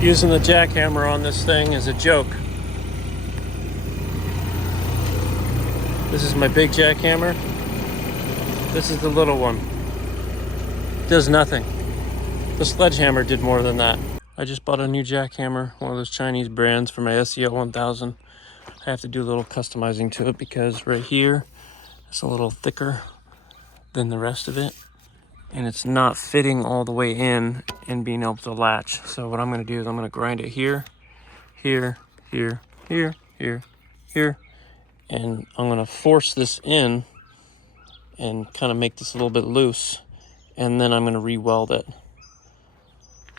Using the jackhammer on this thing is a joke. This is my big jackhammer. This is the little one. Does nothing. The sledgehammer did more than that. I just bought a new jackhammer, one of those Chinese brands for my SEO 1000. I have to do a little customizing to it because right here it's a little thicker than the rest of it, and it's not fitting all the way in and being able to latch. So what I'm going to do is I'm going to grind it here, here, here, here, here, here, and I'm going to force this in and kind of make this a little bit loose, and then I'm going to re-weld it,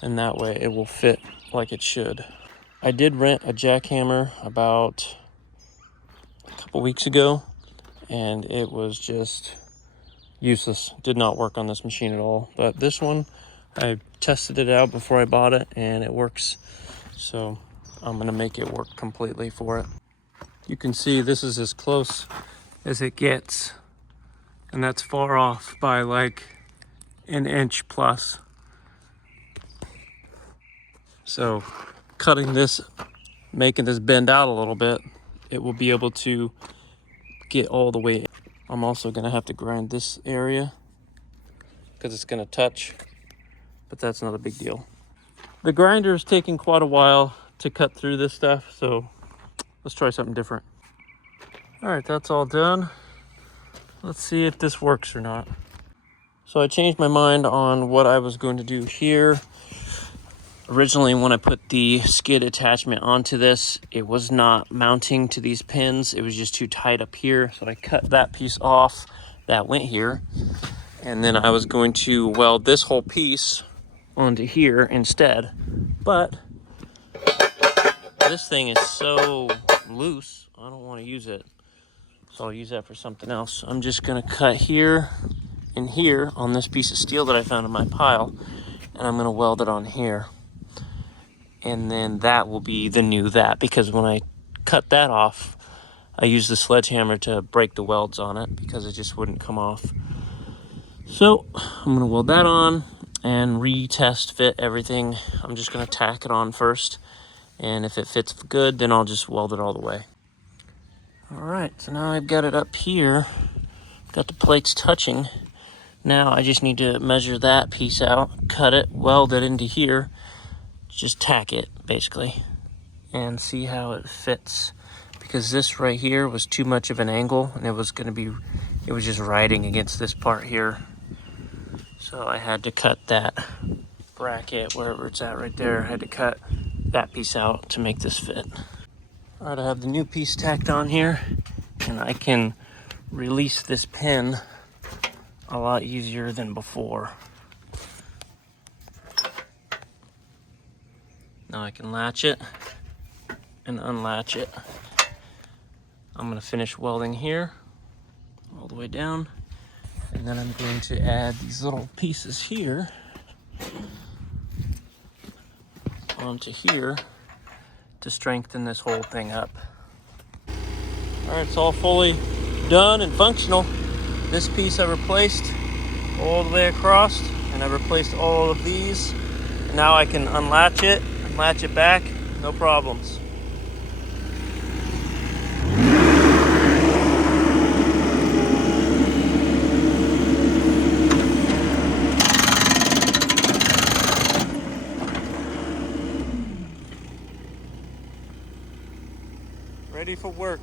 and that way it will fit like it should. I did rent a jackhammer about a couple weeks ago, and it was just useless. Did not work on this machine at all. But this one, I tested it out before I bought it, and it works. So I'm gonna make it work completely for it. You can see this is as close as it gets, and that's far off by like an inch plus. So cutting this, making this bend out a little bit, it will be able to get all the way in. I'm also gonna have to grind this area because it's gonna touch, but that's not a big deal. The grinder is taking quite a while to cut through this stuff, so let's try something different. All right, that's all done. Let's see if this works or not. So I changed my mind on what I was going to do here. Originally, when I put the skid attachment onto this, it was not mounting to these pins. It was just too tight up here. So I cut that piece off that went here. And then I was going to weld this whole piece onto here instead. But this thing is so loose, I don't want to use it. So I'll use that for something else. I'm just going to cut here and here on this piece of steel that I found in my pile. And I'm going to weld it on here. And then that will be the new that, because when I cut that off, I used the sledgehammer to break the welds on it because it just wouldn't come off. So I'm gonna weld that on and retest fit everything. I'm just gonna tack it on first, and if it fits good, then I'll just weld it all the way. All right, so now I've got it up here, got the plates touching. Now I just need to measure that piece out, cut it, weld it into here, just tack it basically, and see how it fits, because this right here was too much of an angle and it was just riding against this part here. So I had to cut that bracket wherever it's at right there. I had to cut that piece out to make this fit. All right, I have the new piece tacked on here, and I can release this pin a lot easier than before. Now I can latch it and unlatch it. I'm gonna finish welding here all the way down, and then I'm going to add these little pieces here onto here to strengthen this whole thing up. All right, it's all fully done and functional. This piece I replaced all the way across, and I replaced all of these. And now I can unlatch it, latch it back, no problems. Ready for work.